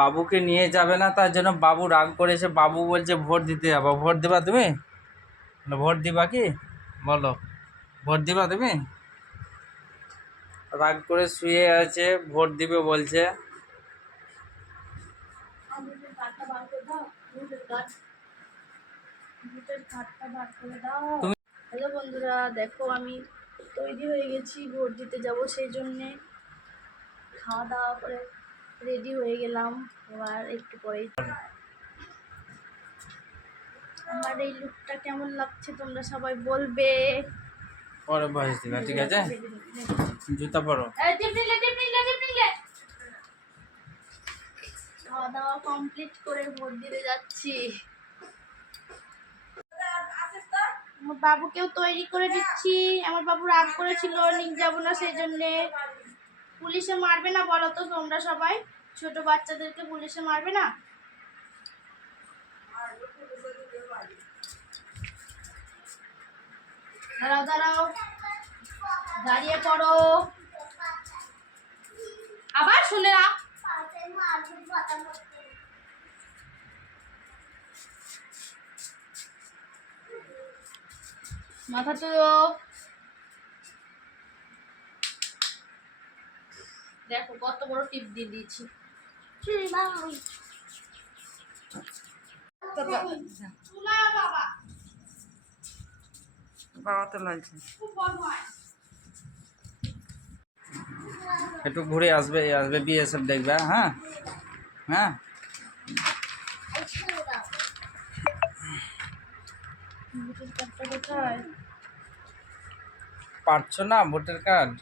বাবুকে নিয়ে যাবে না, তার জন্য বাবু রাগ করেছে। বাবু বলছে ভোট দিতে যাবো। ভোট দিবা তুমি? ভোট দিবা কি বলো? ভোট দিবা তুমি? রাগ করে শুয়ে আছে, ভোট দিবে বলছে। তুমি হ্যালো বন্ধুরা, দেখো আমি তৈরি হয়ে গেছি, ভোট দিতে যাব। সেই জন্যে খাওয়া দাওয়া করে রেডি হয়ে গেলাম। এবার একটু পরেই আমার এই লুকটা কেমন লাগছে তোমরা সবাই বলবে। পরে বয়স দিবা, ঠিক আছে? জুতা পরো। খাওয়া দাওয়া কমপ্লিট করে ভোট দিতে যাচ্ছি। আমার বাবুকেও তৈরি করে দিচ্ছি। আমার বাবু রাগ করেছিল নিয়ে যাবো না, সেই জন্যে। পুলিশে মারবে না বলো তো তোমরা সবাই? ছোট বাচ্চাদেরকে পুলিশে মারবে না? দাঁড়াও দাঁড়াও, দাঁড়িয়ে পড়ো। আবার শুনে না। মাথা তো দেখো কত বড় টিপ দিয়ে দিয়েছি। বাবা তো লাগছে, একটু ঘুরে আসবে, আসবে বিএসএফ দেখবে। হ্যাঁ হ্যাঁ, পারছো না ভোটার কার্ড?